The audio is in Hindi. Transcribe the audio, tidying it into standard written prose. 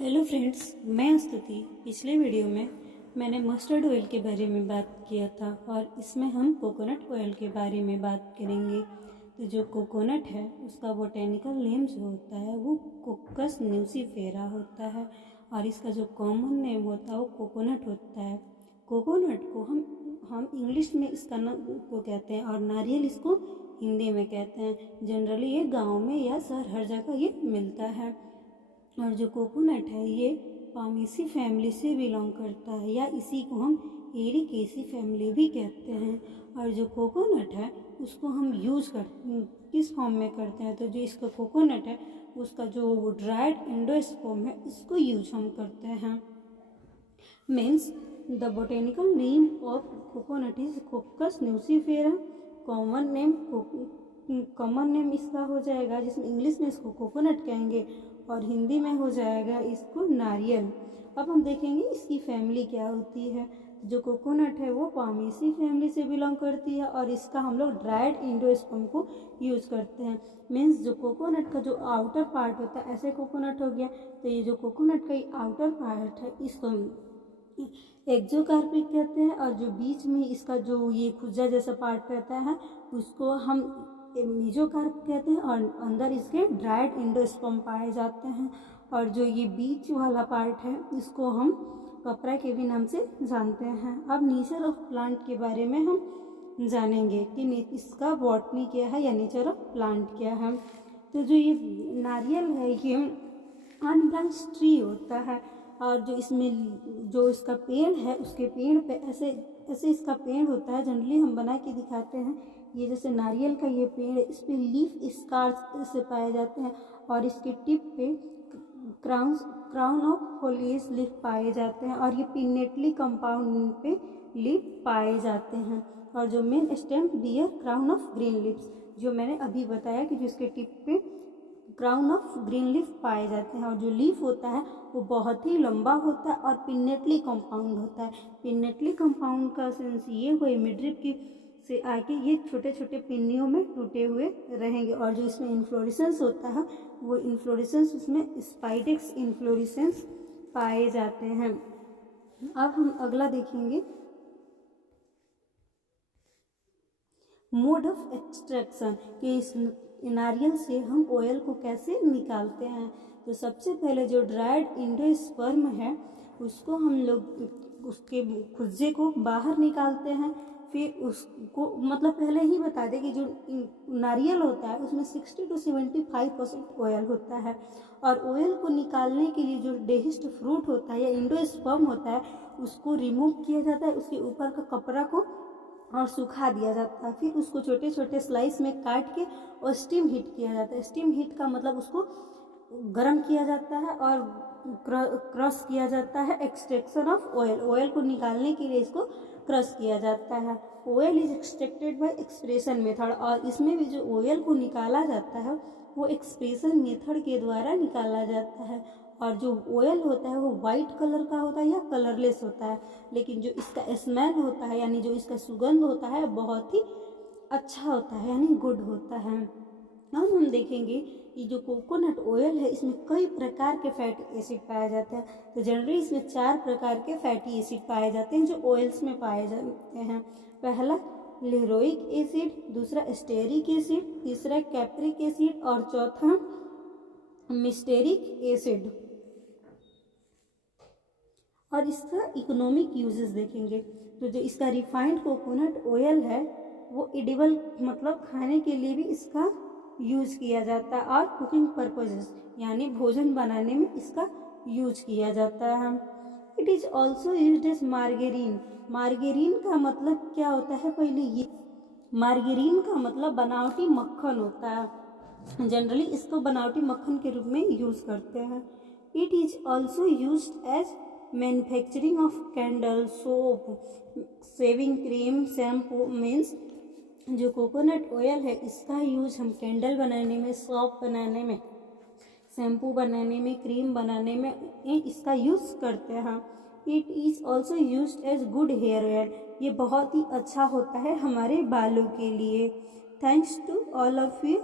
हेलो फ्रेंड्स, मैं स्तुति। पिछले वीडियो में मैंने मस्टर्ड ऑयल के बारे में बात किया था और इसमें हम कोकोनट ऑयल के बारे में बात करेंगे। तो जो कोकोनट है उसका बोटेनिकल नेम जो होता है वो कोकस न्यूसीफेरा होता है और इसका जो कॉमन नेम होता है वो कोकोनट होता है। कोकोनट को हम इंग्लिश में इसका नाम को कहते हैं और नारियल इसको हिंदी में कहते हैं। जनरली ये गाँव में या शहर हर जगह ये मिलता है। और जो कोकोनट है ये पामेसी फैमिली से बिलोंग करता है या इसी को हम एरिकेसी फैमिली भी कहते हैं। और जो कोकोनट है उसको हम यूज किस फॉर्म में करते हैं, तो जो इसका कोकोनट है उसका जो ड्राइड एंडोस्पर्म है इसको यूज हम करते हैं। Means the botanical name of coconut is कोकस nucifera. Common name इसका हो जाएगा, जिसमें इंग्लिश में इसको कोकोनट कहेंगे और हिंदी में हो जाएगा इसको नारियल। अब हम देखेंगे इसकी फैमिली क्या होती है। जो कोकोनट है वो पामेसी फैमिली से बिलोंग करती है और इसका हम लोग ड्राइड एंडोस्पर्म को यूज करते हैं। मीन्स जो कोकोनट का जो आउटर पार्ट होता है, ऐसे कोकोनट हो गया, तो ये जो कोकोनट का आउटर पार्ट है इसको एक्जोकार्पिक कहते हैं और जो बीच में इसका जो ये खुजा जैसा पार्ट रहता है उसको हम मेजोकार्प कहते हैं और अंदर इसके ड्राइड एंडोस्पर्म पाए जाते हैं। और जो ये बीच वाला पार्ट है इसको हम कपड़ा के भी नाम से जानते हैं। अब नेचर ऑफ प्लांट के बारे में हम जानेंगे कि इसका बॉटनी क्या है या नेचर ऑफ प्लांट क्या है। तो जो ये नारियल है ये अनब्रांच ट्री होता है और जो इसमें जो इसका पेड़ है उसके पेड़ पे ऐसे ऐसे इसका पेड़ होता है। जनरली हम बना के दिखाते हैं, ये जैसे नारियल का ये पेड़ है, इस पे लीफ स्कार्स से पाए जाते हैं और इसके टिप पे क्राउन ऑफ फॉलिएज लीफ पाए जाते हैं और ये पिनेटली कंपाउंड पे लीफ पाए जाते हैं। और जो main stem bear crown of green leaves, जो मैंने अभी बताया कि जो इसके टिप पे क्राउन ऑफ ग्रीन लीफ पाए जाते हैं। और जो लीफ होता है वो बहुत ही लंबा होता है और पिनेटली कंपाउंड होता है। पिनेटली कंपाउंड का सेंस ये हुआ मिडरिप की से आके ये छोटे छोटे पिन्नियों में टूटे हुए रहेंगे। और जो इसमें इन्फ्लोरेसेंस होता है वो इन्फ्लोरेसेंस उसमें स्पाइडेक्स इन्फ्लोरेसेंस पाए जाते हैं। अब हम अगला देखेंगे मोड ऑफ एक्सट्रैक्शन, कि इस नारियल से हम ऑयल को कैसे निकालते हैं। तो सबसे पहले जो ड्राइड एंडोस्पर्म है उसको हम लोग उसके खुज्जे को बाहर निकालते हैं। फिर उसको मतलब पहले ही बता दें कि जो नारियल होता है उसमें 60 to 75% ऑयल होता है और ऑयल को निकालने के लिए जो डेहिस्ट फ्रूट होता है या एंडोस्पर्म होता है उसको रिमूव किया जाता है, उसके ऊपर का कपड़ा को और सुखा दिया जाता है। फिर उसको छोटे छोटे स्लाइस में काट के और स्टीम हीट किया जाता है। स्टीम हीट का मतलब उसको गर्म किया जाता है और क्रश किया जाता है। एक्सट्रैक्शन ऑफ ऑयल, ऑयल को निकालने के लिए इसको क्रश किया जाता है। Oil is extracted bye expression method, और इसमें भी जो ऑयल को निकाला जाता है वो एक्सप्रेशन मेथड के द्वारा निकाला जाता है। और जो ऑयल होता है वो वाइट कलर का होता है या कलरलेस होता है, लेकिन जो इसका स्मेल होता है यानी जो इसका सुगंध होता है बहुत ही अच्छा होता है यानी गुड होता है। अब हम देखेंगे कि जो कोकोनट ऑयल है इसमें कई प्रकार के फैटी एसिड पाए जाते हैं। तो जनरली इसमें 4 प्रकार के फैटी एसिड पाए जाते हैं जो ऑयल्स में पाए जाते हैं। पहला लेरोइक एसिड, दूसरा स्टेरिक एसिड, तीसरा कैप्रिक एसिड और चौथा मिस्टेरिक एसिड। और इसका इकोनॉमिक यूजेस देखेंगे तो जो इसका रिफाइंड कोकोनट ऑयल है वो एडिबल मतलब खाने के लिए भी इसका यूज किया जाता है और कुकिंग पर्पजेस यानी भोजन बनाने में इसका यूज किया जाता है। It is also used as margarine. Margarine का मतलब क्या होता है, पहले ये मार्गेरीन का मतलब बनावटी मक्खन होता है। जनरली इसको बनावटी मक्खन के रूप में यूज करते हैं। It is also used as manufacturing of candle, soap, shaving cream, shampoo. Means जो कोकोनट ऑयल है इसका यूज हम कैंडल बनाने में, सोप बनाने में, शैम्पू बनाने में, क्रीम बनाने में इसका यूज करते हैं। It is also used as good hair oil, ये बहुत ही अच्छा होता है हमारे बालों के लिए। Thanks to all of you.